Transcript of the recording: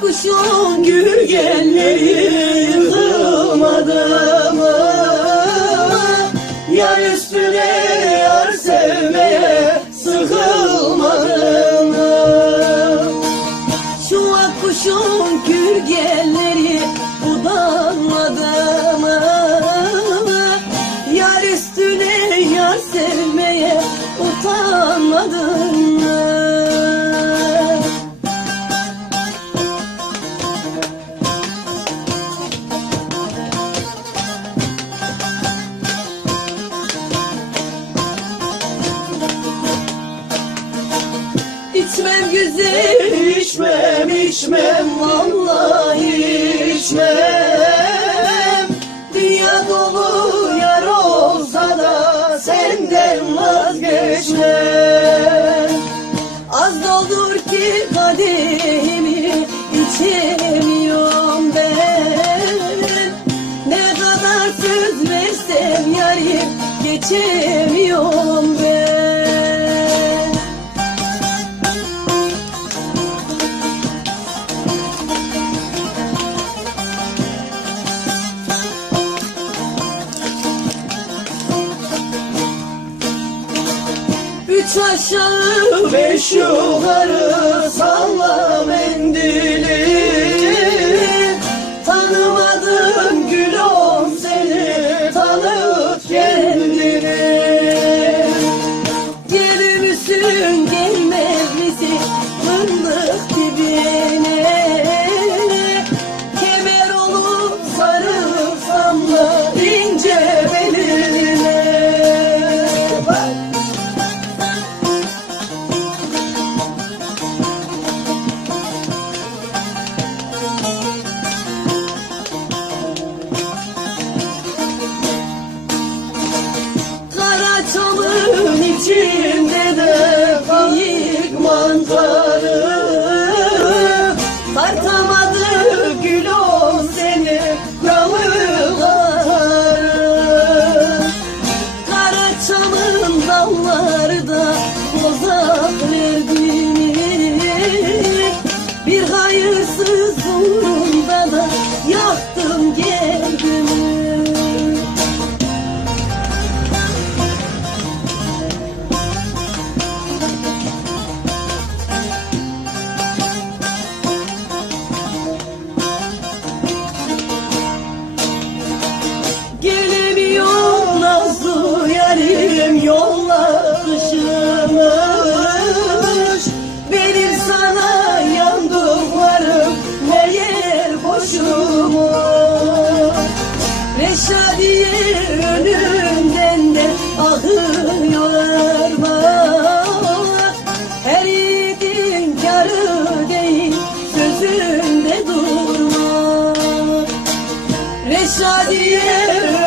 kuşun gürgenleri İçmem güzel içmem içmem vallahi içmem. Dünya dolu yar olsa da senden vazgeçmem. Az doldur ki kadehimi içemiyorum ben. Ne kadar söz versem yarim geçemiyorum Üç aşağı beş yukarı salla mendili. Tanımadım gülüm içinde de kayık mantarı. Tartamadı gülüm seni yavruları Kara çamın dalları da bozak verdiğini Bir hayırsız uğrunda Reşadiye önünden de ahıyorlar bak Her yiğidin karı değil sözünde durma Reşadiye